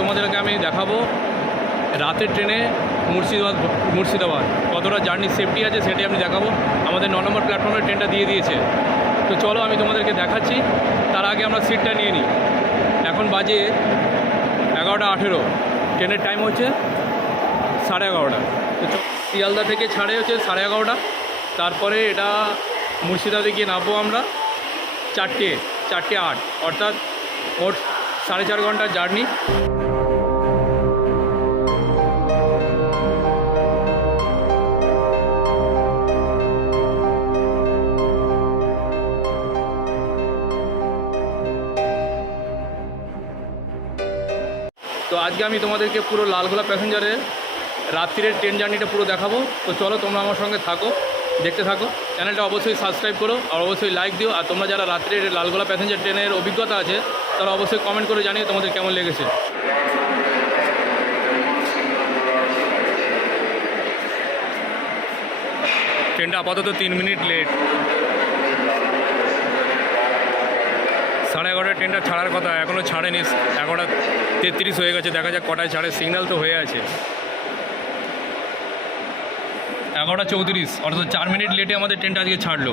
তোমাদেরকে আমি দেখাবো রাতের ট্রেনে মুর্শিদাবাদ মুর্শিদাবাদ। কতটা জার্নি সেফটি আছে সেটাই আমি দেখাবো। আমাদের ন নম্বর প্ল্যাটফর্মে ট্রেনটা দিয়ে দিয়েছে। তো চলো আমি তোমাদেরকে দেখাচ্ছি। তার আগে আমরা সিটটা নিয়ে নিই। এখন বাজে এগারোটা আঠেরো। ট্রেনের টাইম হচ্ছে সাড়ে এগারোটা। তো শিয়ালদা থেকে ছাড়ে হচ্ছে সাড়ে এগারোটা। তারপরে এটা মুর্শিদাবাদে গিয়ে নামবো আমরা। চারটে চারটে আট। অর্থাৎ মোট সাড়ে চার ঘণ্টার জার্নি। তো আজকে আমি তোমাদেরকে পুরো লালগোলা প্যাসেঞ্জারের রাত্রিরের ট্রেন জার্নিটা পুরো দেখাবো। তো চলো তোমরা আমার সঙ্গে থাকো, দেখতে থাকো। চ্যানেলটা অবশ্যই সাবস্ক্রাইব করো আর অবশ্যই লাইক দিও। আর তোমরা যারা রাত্রির লালগোলা প্যাসেঞ্জার ট্রেনের অভিজ্ঞতা আছে তারা অবশ্যই কমেন্ট করে জানিয়ে তোমাদের কেমন লেগেছে। ট্রেনটা আপাতত তিন মিনিট লেট সাড়ে এগারোটা ট্রেনটা ছাড়ার কথা এখনও ছাড়েনি। এগারোটা তেত্রিশ হয়ে গেছে, দেখা যাক কটায় ছাড়ে। সিগন্যাল তো হয়ে আছে। এগারোটা চৌত্রিশ, অর্থাৎ চার মিনিট লেটে আমাদের ট্রেনটা আজকে ছাড়লো।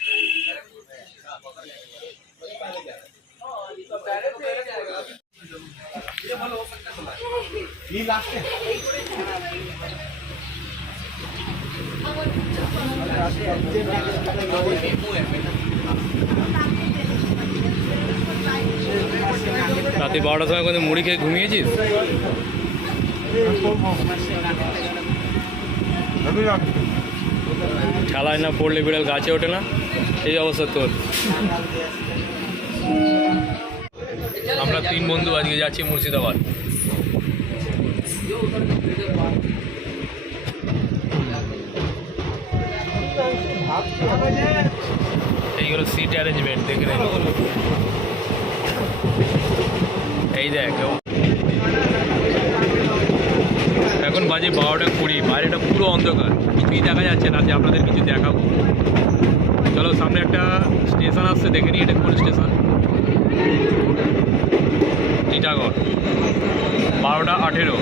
রাতে বারোটার সময় কোনো মুড়ি খেয়ে ঘুমিয়েছিস? ঠেলায় না পড়লে বিড়াল গাছে ওঠে না? এই অবস্থা তোর। আমরা তিন বন্ধু আজকে যাচ্ছি মুর্শিদাবাদ। এইগুলো সিট অ্যারেঞ্জমেন্ট দেখে নেন এই দেখ এখন বাজে বারোটা কুড়ি, বাইরেটা পুরো অন্ধকার। কিছুই দেখা যাচ্ছে না যে আপনাদের কিছু দেখাবো। চলো, সামনে একটা স্টেশন আসছে, দেখে নিই এটা কোন স্টেশন টিটাগড় বারোটা আঠেরো।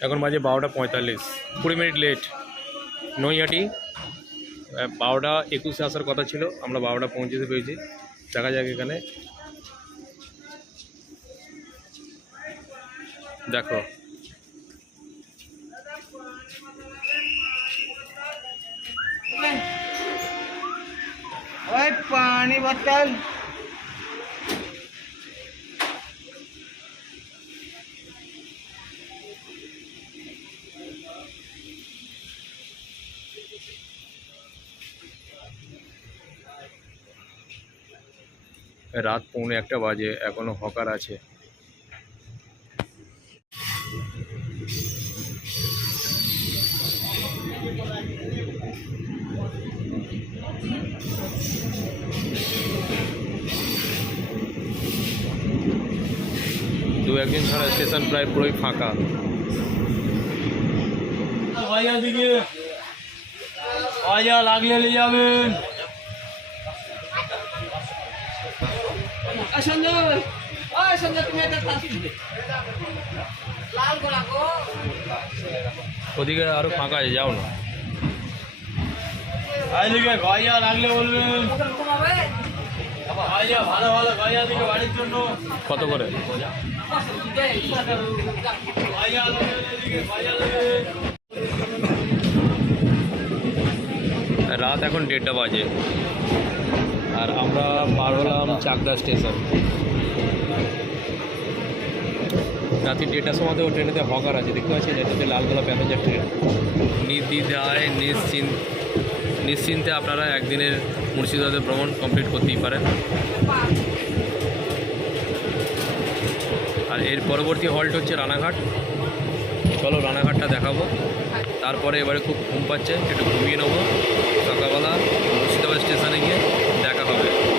এখন বাজে বারোটা পঁয়তাল্লিশ কুড়ি মিনিট লেট নৈহাটি আহ, বারোটা একুশে আসার কথা ছিল আমরা বারোটা পৌঁছতে পেরেছি দেখা যাক এখানে দেখো ओए पानी बोतल রাত পৌনে একটা বাজে এখনও হকার আছে। দু একদিন ছাড়া স্টেশন প্রায় পুরোই ফাঁকা। লাগলে নিয়ে যাবেন। সঞ্জয় ওই সঞ্জয় তুমি একটা লাল গোলা গো। ওদিকে আরও ফাঁকা আছে যাও না। লাগলে বলবেন ভালো ভালো দিকে বাড়ির জন্য। কত করে? রাত এখন দেড়টা বাজে। আর আমরা পার হলাম চাকদা স্টেশন। রাত্রি সময় তো ট্রেনেতে হকার আছে, দেখতে পাচ্ছেন? এটাতে লালগোলা প্যাসেঞ্জার ট্রেন নির্দ্বিধায় নিশ্চিন্ত নিশ্চিন্তে আপনারা একদিনের মুর্শিদাবাদের ভ্রমণ কমপ্লিট করতেই পারেন। আর এর পরবর্তী হল্ট হচ্ছে রানাঘাট। চলো রানাঘাটটা দেখাবো। তারপরে এবারে খুব ঘুম পাচ্ছে, একটু ঘুমিয়ে নেব। সকালবেলা মুর্শিদাবাদ স্টেশনে গিয়ে দেখা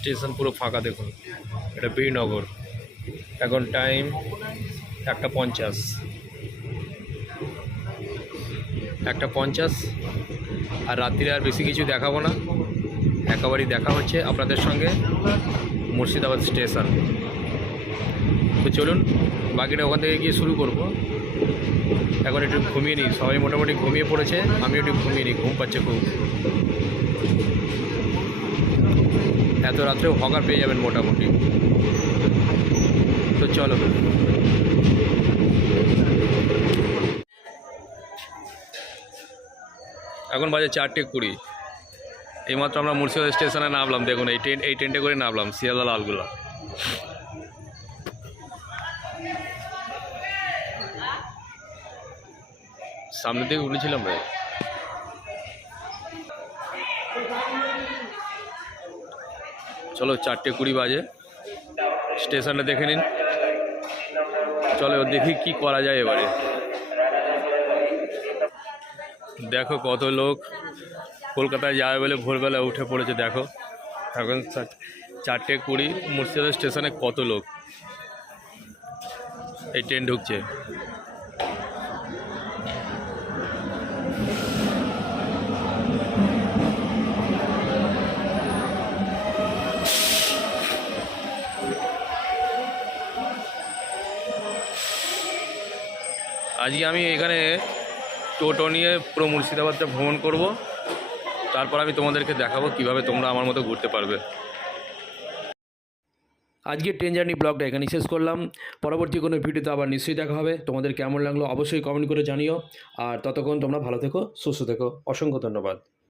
স্টেশন পুরো ফাঁকা দেখুন। এটা বীরনগর। এখন টাইম একটা পঞ্চাশ। একটা পঞ্চাশ। আর রাত্রিরে আর বেশি কিছু দেখাবো না। একেবারেই দেখা হচ্ছে আপনাদের সঙ্গে মুর্শিদাবাদ স্টেশন। তো চলুন, বাকিটা ওখান থেকে গিয়ে শুরু করব। এখন একটু ঘুমিয়ে নিই। সবাই মোটামুটি ঘুমিয়ে পড়েছে আমি একটু ঘুমিয়ে নিই। ঘুম পাচ্ছে খুব। এত রাত্রেও হকার পেয়ে যাবেন মোটামুটি। তো চলো। এখন বাজে চারটে কুড়ি। এইমাত্র আমরা মুর্শিদাবাদ স্টেশনে নামলাম, দেখুন এই ট্রেন, এই ট্রেনটা করে নামলাম, শিয়ালদা লালগুলা। সামনে থেকে উঠেছিলাম ভাই চলো চারটে কুড়ি বাজে। স্টেশনে দেখে নিন। চলো দেখি কি করা যায় এবারে। দেখো কত লোক। কলকাতায় যাবে বলে ভোরবেলা উঠে পড়েছে, দেখো। এখন চারটে কুড়ি মুর্শিদাবাদ স্টেশনে কত লোক? এই ট্রেন ঢুকছে। আজকে আমি এখানে টোটো নিয়ে পুরো মুর্শিদাবাদটা ভ্রমণ করব। তারপর আমি তোমাদেরকে দেখাবো কীভাবে তোমরা আমার মতো ঘুরতে পারবে। আজকে ট্রেন জার্নি ব্লগটা এখানে শেষ করলাম। পরবর্তী কোনো ভিডিওতে আবার নিশ্চয়ই দেখা হবে। তোমাদের কেমন লাগল অবশ্যই কমেন্ট করে জানিও। আর ততক্ষণ তোমরা ভালো থেকো, সুস্থ থেকো। অসংখ্য ধন্যবাদ।